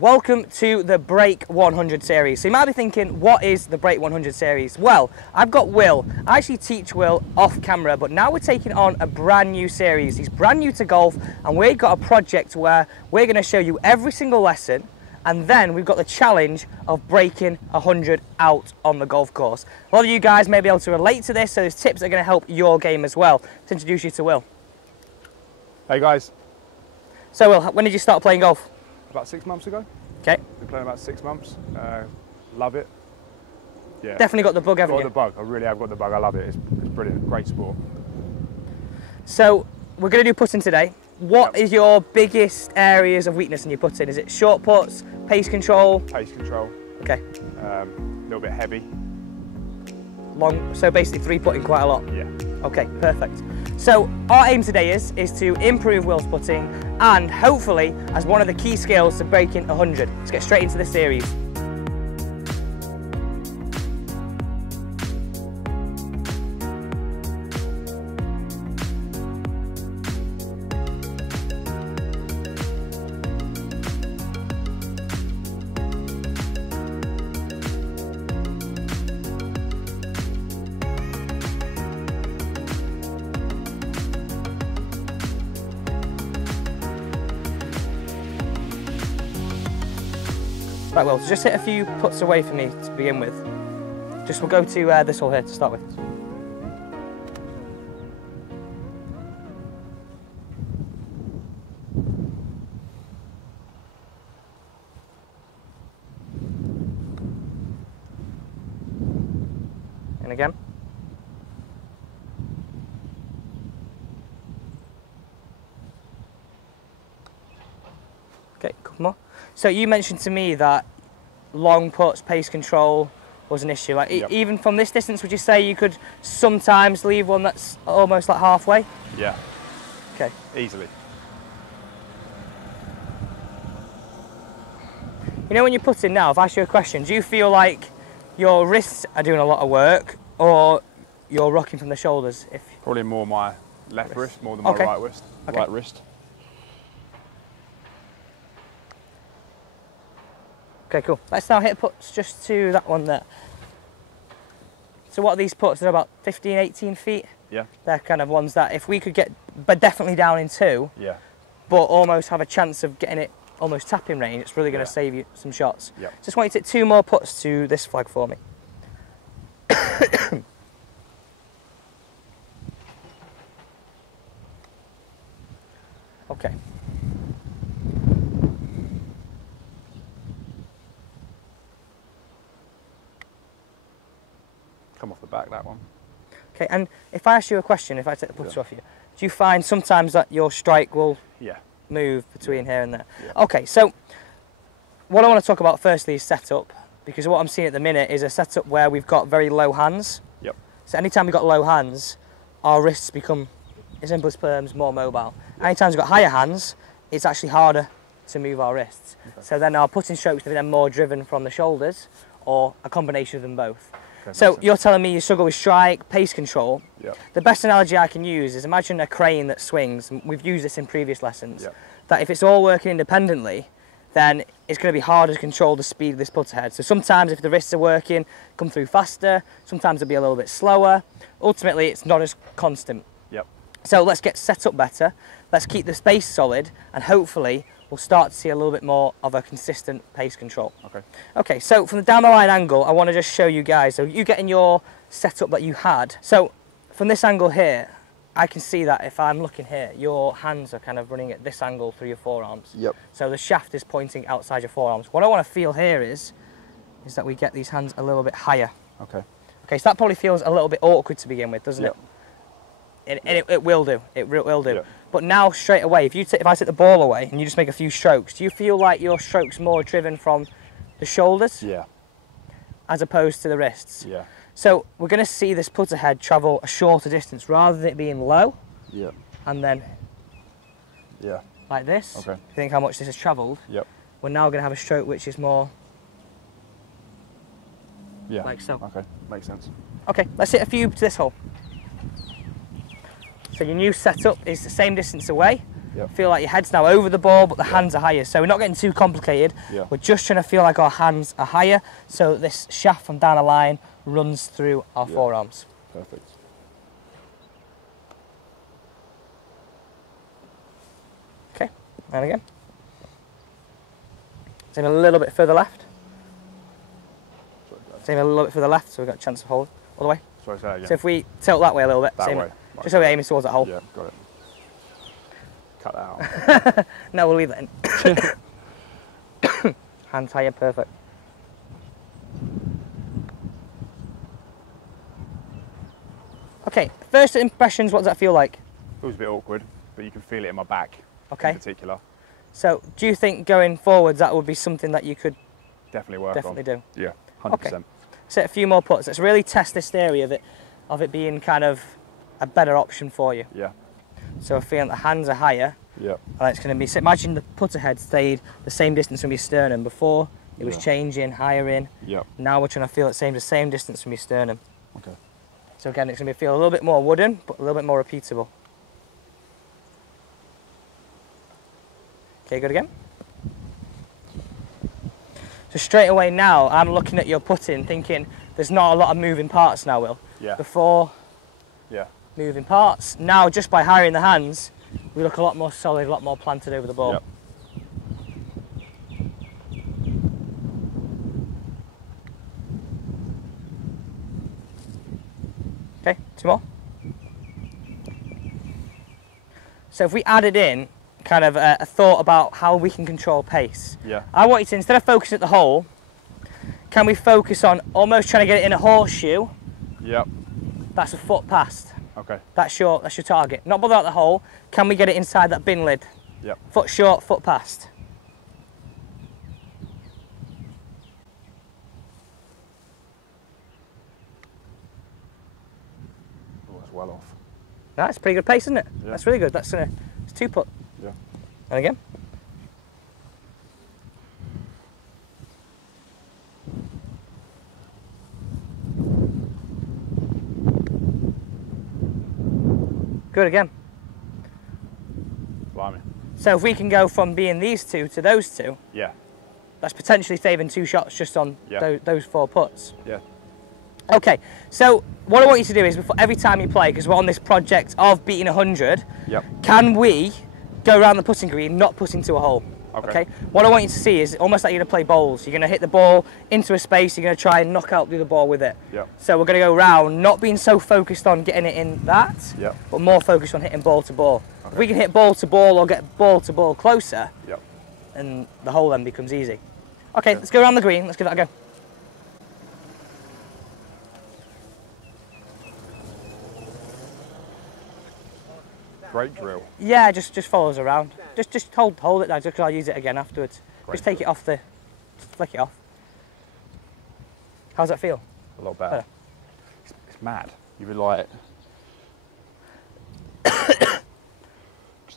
Welcome to the Break 100 series. So you might be thinking, what is the Break 100 series? Well, I've got Will. I actually teach Will off camera, but now we're taking on a brand new series. He's brand new to golf, and we've got a project where we're going to show you every single lesson, and then we've got the challenge of breaking 100 out on the golf course. A lot of you guys may be able to relate to this, so there's tips that are going to help your game as well. To introduce you to Will. Hey guys. So Will, when did you start playing golf? About 6 months ago. Okay. Been playing about 6 months. Love it. Yeah. Definitely got the bug, haven't you? Got the bug. I really have got the bug. I love it. It's brilliant. Great sport. So we're going to do putting today. What is your biggest areas of weakness in your putting? Is it short putts, pace control? Pace control. Okay. A little bit heavy. Long. So basically three putting quite a lot. Yeah. Okay, perfect. So our aim today is to improve Will's putting and hopefully as one of the key skills to breaking 100. Let's get straight into the series. Right, well, so just hit a few putts away for me to begin with. We'll go to this hole here to start with. And again. Okay, a couple more. So you mentioned to me that long putts, pace control was an issue. Like yep. Even from this distance, would you say you could sometimes leave one that's almost like halfway? Yeah. Okay. Easily. You know when you're putting now, if I ask you a question, do you feel like your wrists are doing a lot of work or you're rocking from the shoulders? Probably more my left wrist more than my right wrist. Okay. Right wrist. Okay, cool. Let's now hit putts just to that one there. So what are these putts? They're about 15, 18 feet? Yeah. They're kind of ones that if we could get, but definitely down in two, yeah, but almost have a chance of getting it almost tapping range, it's really going to save you some shots. Yeah. Just want you to hit two more putts to this flag for me. Okay. Come off the back, that one. Okay, and if I ask you a question, if I take the putter off you, do you find sometimes that your strike will move between here and there? Yeah. Okay, so what I want to talk about firstly is setup, because what I'm seeing at the minute is a setup where we've got very low hands. Yep. So anytime we've got low hands, our wrists become, in simplest terms, more mobile. Yep. Anytime we've got higher hands, it's actually harder to move our wrists. Okay. So then our putting strokes are then more driven from the shoulders, or a combination of them both. Okay, so you're telling me you struggle with strike, pace control. Yep. The best analogy I can use is imagine a crane that swings, and we've used this in previous lessons, yep. that if it's all working independently, then it's going to be harder to control the speed of this putter head. So sometimes if the wrists are working, come through faster, sometimes it'll be a little bit slower. Ultimately, it's not as constant. Yep. So let's get set up better, let's keep the space solid, and hopefully we'll start to see a little bit more of a consistent pace control. Okay. Okay, so from the down the line angle, I want to just show you guys, so you getting your setup that you had. So from this angle here, I can see that if I'm looking here, your hands are kind of running at this angle through your forearms. Yep. So the shaft is pointing outside your forearms. What I want to feel here is that we get these hands a little bit higher. Okay. Okay, so that probably feels a little bit awkward to begin with, doesn't it? And it will do, it will do. Yep. But now straight away, if I take the ball away and you just make a few strokes, do you feel like your stroke's more driven from the shoulders? Yeah. As opposed to the wrists? Yeah. So we're going to see this putter head travel a shorter distance rather than it being low. Yeah. And then like this. Okay. Think how much this has travelled. Yep. We're now going to have a stroke which is more like so. Okay, makes sense. Okay, let's hit a few to this hole. So your new setup is the same distance away. Feel like your head's now over the ball, but the hands are higher. So we're not getting too complicated. We're just trying to feel like our hands are higher, so this shaft from down the line runs through our forearms. Perfect. Okay, and again. Same a little bit further left. Same a little bit further left, so we've got a chance of holding all the way. Sorry, say that again. So if we tilt that way a little bit, that same, way. Just so we're aiming towards that hole. Yeah, got it. Cut that out. No, we'll leave that in. Hands higher, perfect. Okay, first impressions, what does that feel like? It was a bit awkward, but you can feel it in my back in particular. So do you think going forwards that would be something that you could definitely work on? do? Yeah, 100%. Okay. Set a few more putts. Let's really test this theory of it being kind of a better option for you. Yeah. So we're feeling the hands are higher. Yeah. And it's going to be, so imagine the putter head stayed the same distance from your sternum. Before it was changing, higher in. Yeah. Now we're trying to feel the same distance from your sternum. Okay. So again, it's going to feel a little bit more wooden, but a little bit more repeatable. Okay, good again. So straight away now, I'm looking at your putting, thinking there's not a lot of moving parts now, Will. Yeah. Before, moving parts. Now, just by hiring the hands, we look a lot more solid, a lot more planted over the ball. Yep. Okay, two more. So if we added in kind of a thought about how we can control pace. Yeah. I want you to, instead of focusing at the hole, can we focus on almost trying to get it in a horseshoe? Yep. That's a foot past. Okay. That's your target. Not bother out the hole. Can we get it inside that bin lid? Yep. Foot short, foot past. Oh, that's well off. That's pretty good pace, isn't it? Yeah. That's really good. It's two putt. Yeah. And again. Good again. Blimey. So if we can go from being these two to those two, Yeah. that's potentially saving 2 shots just on those 4 putts. Yeah. Okay, so what I want you to do is before every time you play, because we're on this project of beating 100, can we go around the putting green, not put into a hole? Okay. What I want you to see is almost like you're going to play bowls. You're going to hit the ball into a space, you're going to try and knock out the other ball with it. Yep. So we're going to go round, not being so focused on getting it in that, but more focused on hitting ball to ball. If we can hit ball to ball or get ball to ball closer, and the hole then becomes easy. Okay, let's go around the green, let's give that a go. Great drill. Yeah, just follow us around. Just hold it down, just because I'll use it again afterwards. Great just take it off just flick it off. How's that feel? A lot better. It's mad. You would like.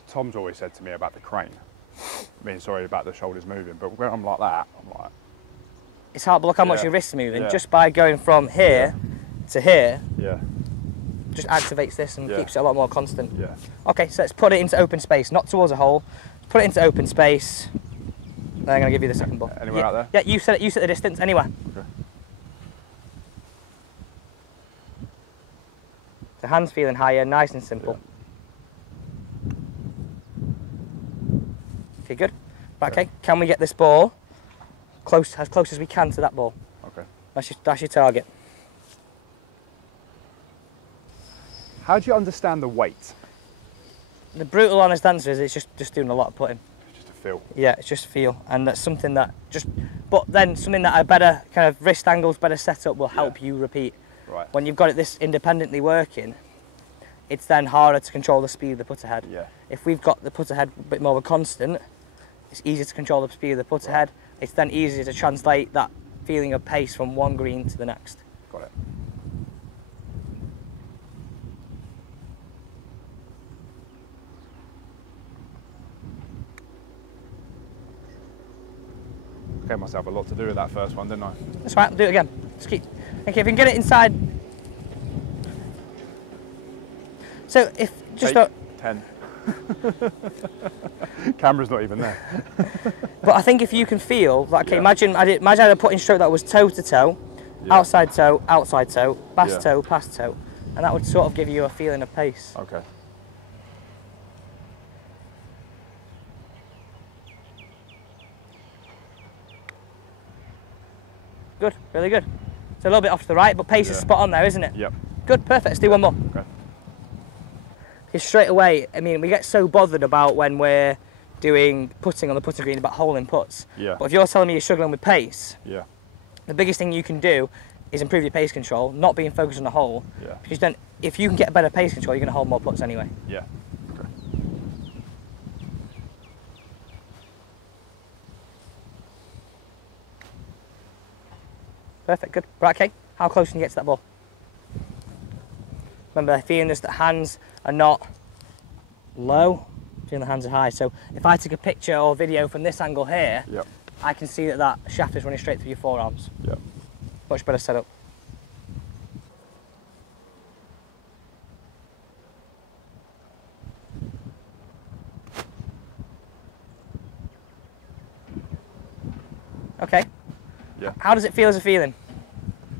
Tom's always said to me about the crane. I mean, sorry about the shoulders moving, but when I'm like that, I'm like. It's hard, but look how much your wrists are moving. Just by going from here to here. Yeah. Just activates this and keeps it a lot more constant. Yeah. Okay, so let's put it into open space, not towards a hole. Put it into open space. Then I'm going to give you the second ball. Anywhere out there? Yeah, you set it. You set the distance. Anywhere. Okay. The hands feeling higher, nice and simple. Okay, good. Right, okay. Can we get this ball as close as we can to that ball? Okay. That's your target. How do you understand the weight? The brutal honest answer is it's just doing a lot of putting. It's just a feel. Yeah, it's just feel, and that's something that but then something that a better kind of wrist angles, better setup will help you repeat. Right. When you've got it this independently working, it's then harder to control the speed of the putter head. Yeah. If we've got the putter head a bit more of a constant, it's easier to control the speed of the putter head. It's then easier to translate that feeling of pace from one green to the next. Got it. Gave myself a lot to do with that first one, didn't I? That's right, do it again. Just keep. Okay, if you can get it inside. So if just 10. Camera's not even there. But I think if you can feel, like, okay, imagine I had a putting stroke that was toe to toe, outside toe, past toe, past toe, and that would sort of give you a feeling of pace. Okay. Good, really good. It's a little bit off to the right, but pace is spot on there, isn't it? Yep. Good, perfect. Let's do one more. Okay. Because straight away, I mean, we get so bothered about when we're doing putting on the putting green about holing puts. Yeah. But if you're telling me you're struggling with pace, Yeah. the biggest thing you can do is improve your pace control, not being focused on the hole. Yeah. Because then, if you can get better pace control, you're going to hold more putts anyway. Yeah. Okay. Perfect, good. Right, okay. How close can you get to that ball? Remember, feeling this, that hands are not low, feeling the hands are high. So if I take a picture or video from this angle here, I can see that that shaft is running straight through your forearms. Yeah. Much better setup. Okay. Yeah. How does it feel as a feeling?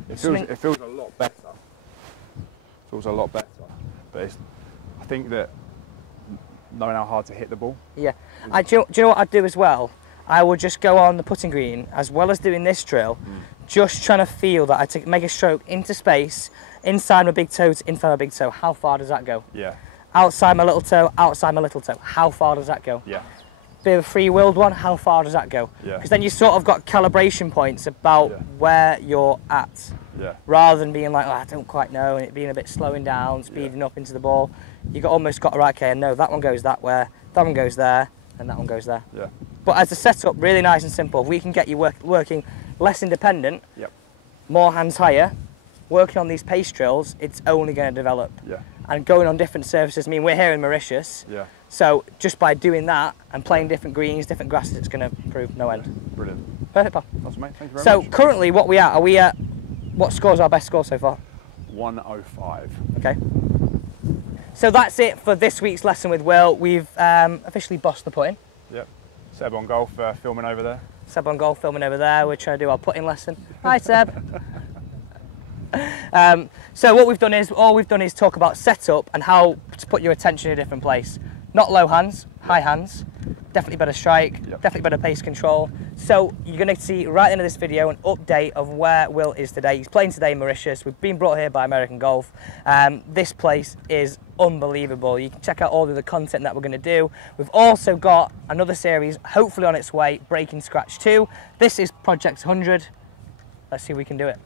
It feels a lot better. Feels a lot better. But I think that knowing how hard to hit the ball. Yeah. Do you know what I'd do as well? I would just go on the putting green, as well as doing this drill, just trying to feel that I make a stroke into space, inside my big toe to inside my big toe. How far does that go? Yeah. Outside my little toe, outside my little toe. How far does that go? Yeah. Bit of a free-willed one, how far does that go? Yeah. Because then you sort of got calibration points about where you're at. Yeah. Rather than being like, oh, I don't quite know, and it being a bit slowing down, speeding up into the ball. You almost got, right, okay, no, that one goes that way, that one goes there, and that one goes there. Yeah. But as a setup, really nice and simple. If we can get you working less independent, more hands higher, working on these pace drills, it's only going to develop. Yeah. And going on different surfaces, I mean, we're here in Mauritius, so just by doing that and playing different greens, different grasses, it's going to improve no end. Brilliant. Perfect, pal. Awesome, mate. Thank you very much. So currently, what we are we at, what score's our best score so far? 105. Okay. So that's it for this week's lesson with Will. We've officially bossed the putting. Yep. Seb on golf, filming over there. Seb on golf, filming over there. We're trying to do our putting lesson. Hi, Seb. So what we've done is, all we've done is talk about setup and how to put your attention in a different place. Not low hands, high hands. Definitely better strike, definitely better pace control. So you're going to see right at the end of this video an update of where Will is today. He's playing today in Mauritius. We've been brought here by American Golf. This place is unbelievable. You can check out all of the content that we're going to do. We've also got another series hopefully on its way, Breaking Scratch 2. This is Project 100. Let's see if we can do it.